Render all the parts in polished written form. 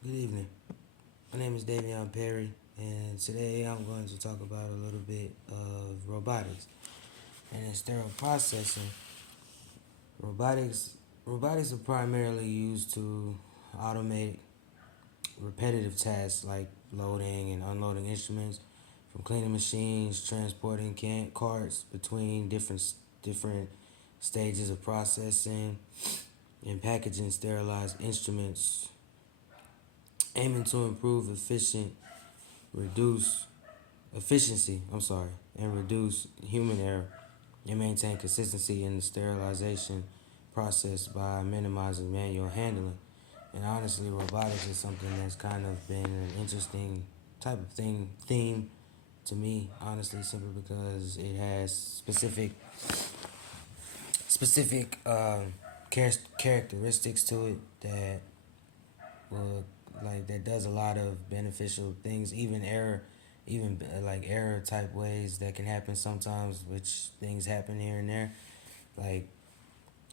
Good evening. My name is Davion Perry, and today I'm going to talk about a little bit of robotics. And in sterile processing, robotics robotics are primarily used to automate repetitive tasks like loading and unloading instruments, from cleaning machines, transporting carts between different stages of processing, and packaging sterilized instruments, aiming to improve reduce efficiency, and reduce human error and maintain consistency in the sterilization process by minimizing manual handling. And honestly, robotics is something that's kind of been an interesting type of theme to me, honestly, simply because it has specific characteristics to it that will that does a lot of beneficial things, even like error type ways that can happen sometimes, which things happen here and there. Like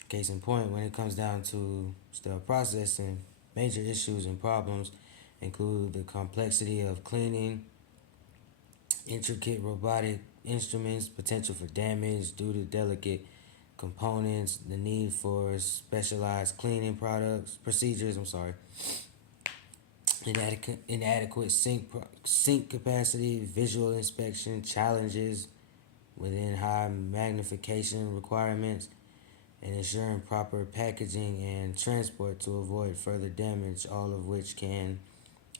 case in point, when it comes down to sterile processing, major issues and problems include the complexity of cleaning, intricate robotic instruments, potential for damage due to delicate components, the need for specialized cleaning products procedures. Inadequate sink capacity, visual inspection challenges within high magnification requirements, and ensuring proper packaging and transport to avoid further damage, all of which can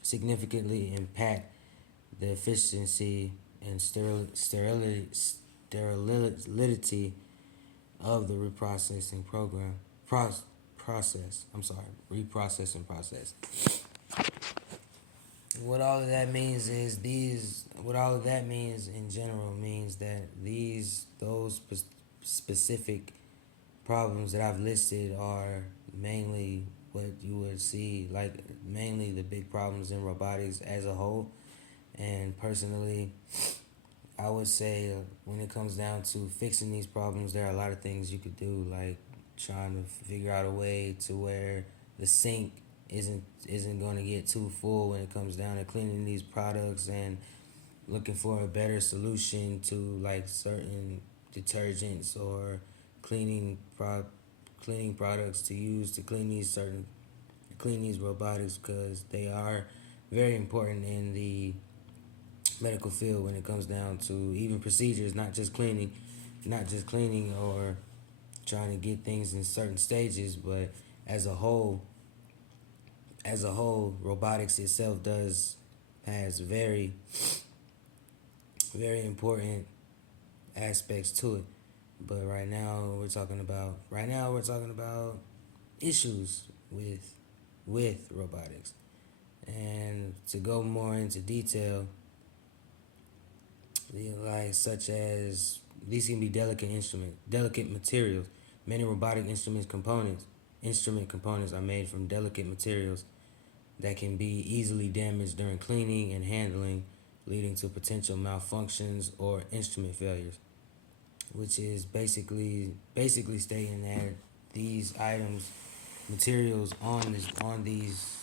significantly impact the efficiency and sterility of the reprocessing program. Process. Reprocessing process. What all of that means is what all of that means in general means that those specific problems that I've listed are mainly what you would see, like mainly the big problems in robotics as a whole. And personally, I would say when it comes down to fixing these problems, there are a lot of things you could do, like trying to figure out a way to where the sink isn't going to get too full when it comes down to cleaning these products, and looking for a better solution to like certain detergents or cleaning cleaning products to use to clean these robotics, because they are very important in the medical field when it comes down to even procedures, not just cleaning or trying to get things in certain stages, but as a whole, robotics itself does has very important aspects to it. But right now we're talking about issues with robotics. And to go more into detail, like such as these can be delicate materials. Many robotic instrument components are made from delicate materials that can be easily damaged during cleaning and handling, leading to potential malfunctions or instrument failures. Which is basically stating that these items, materials on these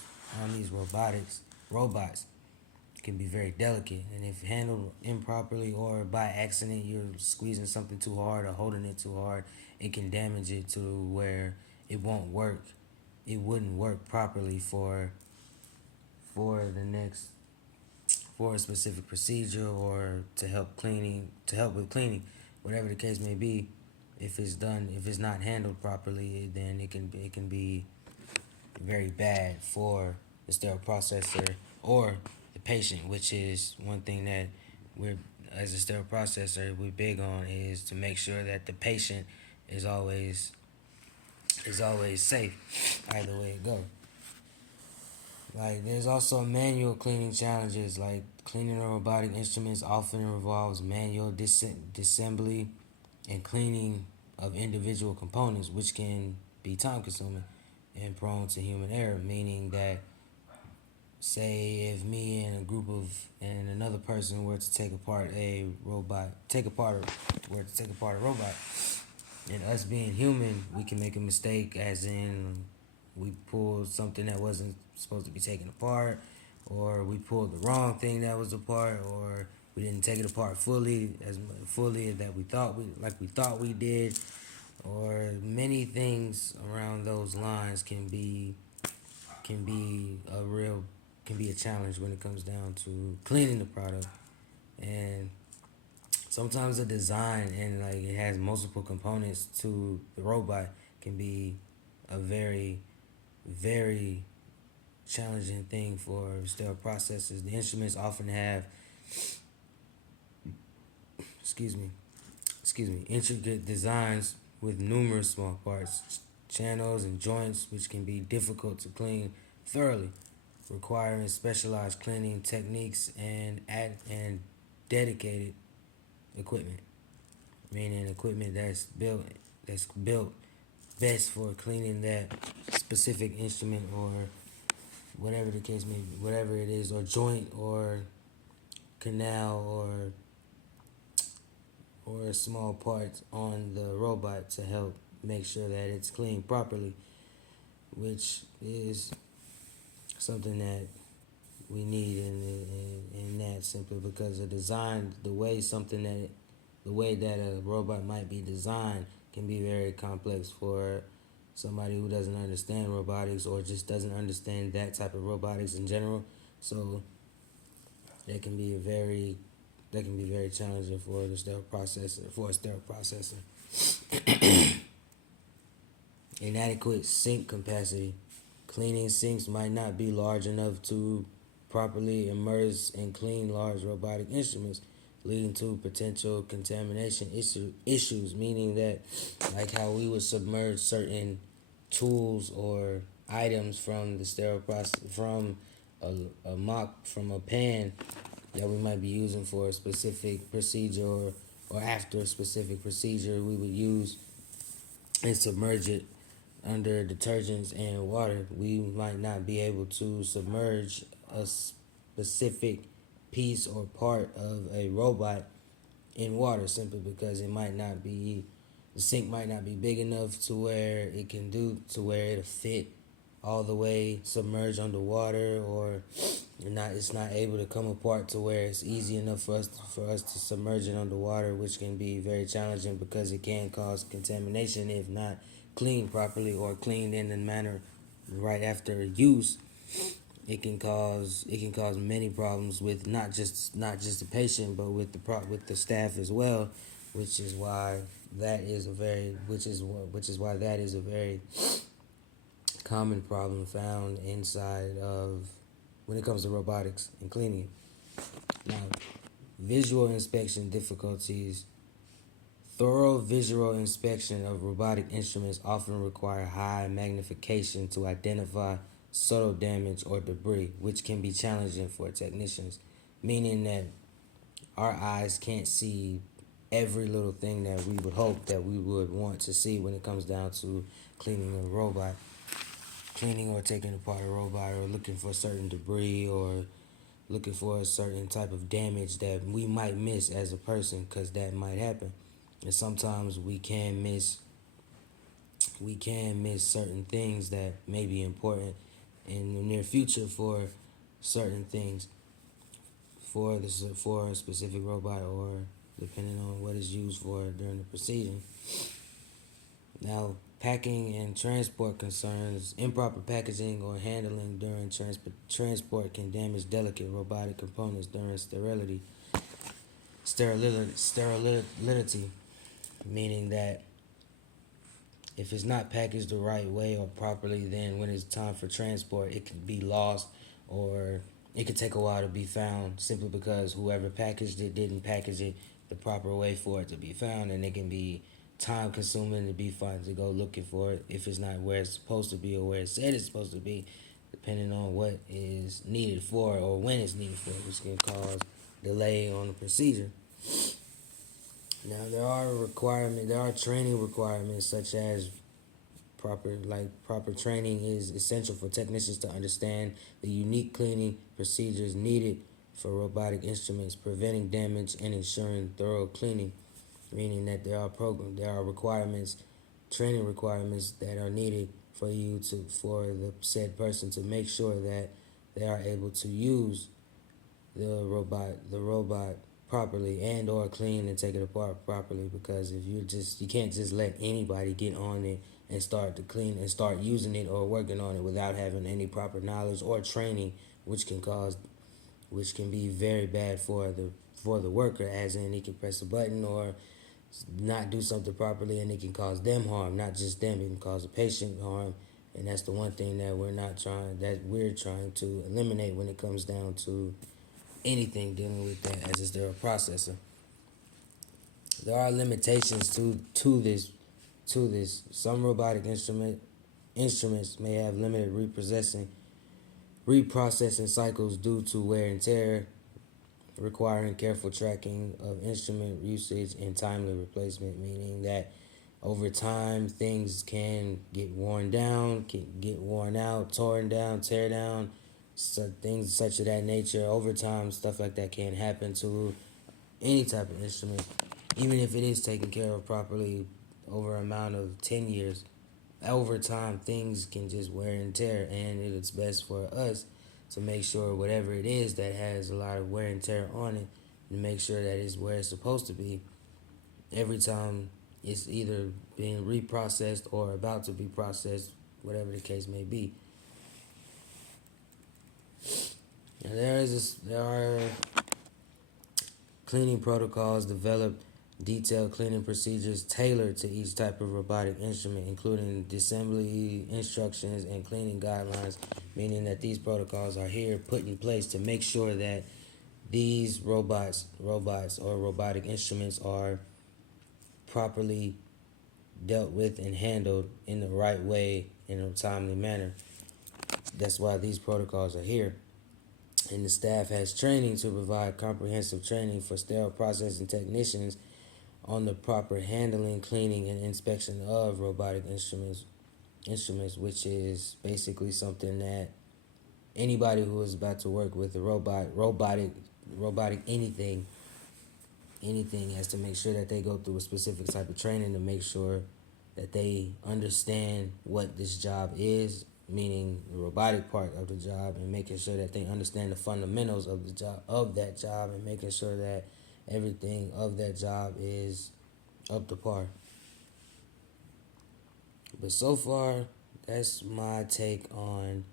robots can be very delicate, and if handled improperly or by accident, you're squeezing something too hard or holding it too hard, it can damage it to where it won't work. It wouldn't work properly for the next for a specific procedure, or to help with cleaning, whatever the case may be. If it's not handled properly, then it can be very bad for the sterile processor or the patient, which is one thing that we're as a sterile processor we're big on, is to make sure that the patient is always safe, either way it goes. Like there's also manual cleaning challenges. Like cleaning the robotic instruments often involves manual disassembly and cleaning of individual components, which can be time consuming and prone to human error. Meaning that, say, if me and another person were to take apart a robot, and us being human, we can make a mistake, as in we pulled something that wasn't supposed to be taken apart, or we pulled the wrong thing that was apart, or we didn't take it apart fully as fully that we thought we did, or many things around those lines can be a real can be a challenge when it comes down to cleaning the product. And sometimes the design and like it has multiple components to the robot can be a very challenging thing for sterile processors. The instruments often have excuse me intricate designs with numerous small parts, channels, and joints, which can be difficult to clean thoroughly, requiring specialized cleaning techniques and dedicated equipment. Meaning equipment that's built best for cleaning that specific instrument or whatever the case may be, whatever it is, or joint or canal or small parts on the robot to help make sure that it's cleaned properly, which is something that we need in that simply because the way that a robot might be designed can be very complex for somebody who doesn't understand robotics or just doesn't understand that type of robotics in general. So that can be very challenging for the sterile processor for a sterile processor. Inadequate sink capacity. Cleaning sinks might not be large enough to properly immerse and clean large robotic instruments, leading to potential contamination issues, meaning that, like how we would submerge certain tools or items from the sterile process, from a mock, from a pan that we might be using for a specific procedure or after a specific procedure, we would use and submerge it under detergents and water. We might not be able to submerge a specific piece or part of a robot in water simply because the sink might not be big enough to where it'll fit all the way submerged underwater, or it's not able to come apart to where it's easy enough for us to submerge it underwater, which can be very challenging because it can cause contamination if not cleaned properly or cleaned in the manner right after use. It can cause many problems with not just the patient but with the staff as well, which is why that is a very common problem found inside of when it comes to robotics and cleaning. Now, visual inspection difficulties. Thorough visual inspection of robotic instruments often require high magnification to identify subtle damage or debris, which can be challenging for technicians, meaning that our eyes can't see every little thing that we would hope that we would want to see when it comes down to cleaning a robot, cleaning or taking apart a robot, or looking for certain debris, or looking for a certain type of damage that we might miss as a person, because that might happen. And sometimes we can miss certain things that may be important in the near future for certain things for a specific robot, or depending on what it's used for during the procedure. Now, packing and transport concerns. Improper packaging or handling during transport can damage delicate robotic components during sterility, meaning that if it's not packaged the right way or properly, then when it's time for transport, it can be lost, or it could take a while to be found simply because whoever packaged it didn't package it the proper way for it to be found, and it can be time consuming to be fine to go looking for it if it's not where it's supposed to be or where it said it's supposed to be, depending on what is needed for it or when it's needed for it, which can cause delay on the procedure. Now there are training requirements such as proper training is essential for technicians to understand the unique cleaning procedures needed for robotic instruments, preventing damage and ensuring thorough cleaning, meaning that there are training requirements that are needed for the said person to make sure that they are able to use the robot properly and or clean and take it apart properly, because if you can't just let anybody get on it and start to clean and start using it or working on it without having any proper knowledge or training, which can be very bad for the worker, as in he can press a button or not do something properly and it can cause them harm, not just them, it can cause the patient harm. And that's the one thing that we're trying to eliminate when it comes down to anything dealing with that as a sterile processor. There are limitations to this. Some robotic instruments may have limited reprocessing cycles due to wear and tear, requiring careful tracking of instrument usage and timely replacement, meaning that over time things can get worn down, can get worn out, torn down, tear down, so things such of that nature. Over time, stuff like that can happen to any type of instrument, even if it is taken care of properly over an amount of 10 years. Over time, things can just wear and tear, and it's best for us to make sure whatever it is that has a lot of wear and tear on it, to make sure that it's where it's supposed to be every time it's either being reprocessed or about to be processed, whatever the case may be. Now, there are cleaning protocols developed, detailed cleaning procedures tailored to each type of robotic instrument, including disassembly instructions and cleaning guidelines, meaning that these protocols are here put in place to make sure that these robots or robotic instruments are properly dealt with and handled in the right way in a timely manner. That's why these protocols are here. And the staff has training to provide comprehensive training for sterile processing technicians on the proper handling, cleaning, and inspection of robotic instruments, which is basically something that anybody who is about to work with a robotic anything has to make sure that they go through a specific type of training to make sure that they understand what this job is, meaning the robotic part of the job, and making sure that they understand the fundamentals of that job, and making sure that everything of that job is up to par. But so far, that's my take on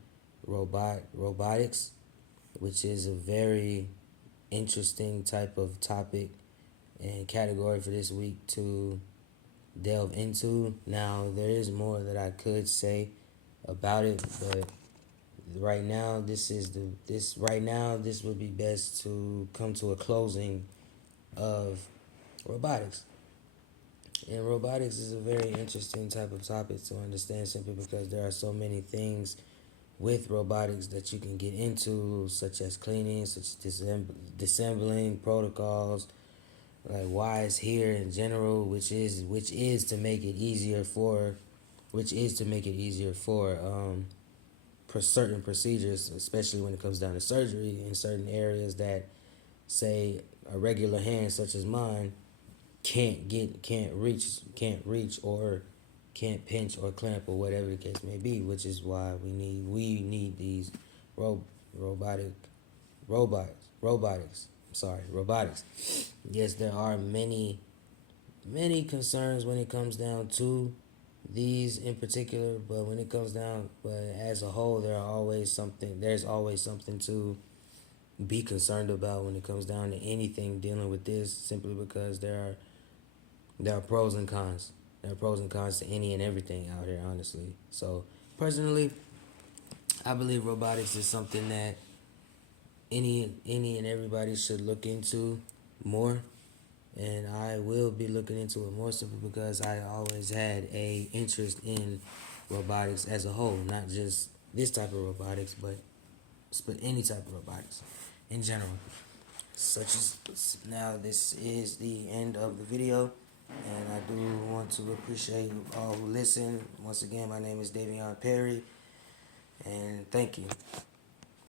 robotics, which is a very interesting type of topic and category for this week to delve into. Now, there is more that I could say about it, but right now this would be best to come to a closing of robotics. And robotics is a very interesting type of topic to understand, simply because there are so many things with robotics that you can get into, such as cleaning, such as disassembling protocols, like why it's here in general, which is to make it easier for certain procedures, especially when it comes down to surgery in certain areas that, say, a regular hand such as mine can't reach or can't pinch or clamp or whatever the case may be, which is why we need these robotics. Yes, there are many concerns when it comes down to these in particular, but as a whole, there's always something to be concerned about when it comes down to anything dealing with this, simply because there are pros and cons. There are pros and cons to any and everything out here, honestly. So personally, I believe robotics is something that any and everybody should look into more, and I will be looking into it more, simply because I always had a interest in robotics as a whole, not just this type of robotics, but any type of robotics in general. Now, this is the end of the video, and I do want to appreciate all who listen. Once again, my name is Davion Perry, and thank you.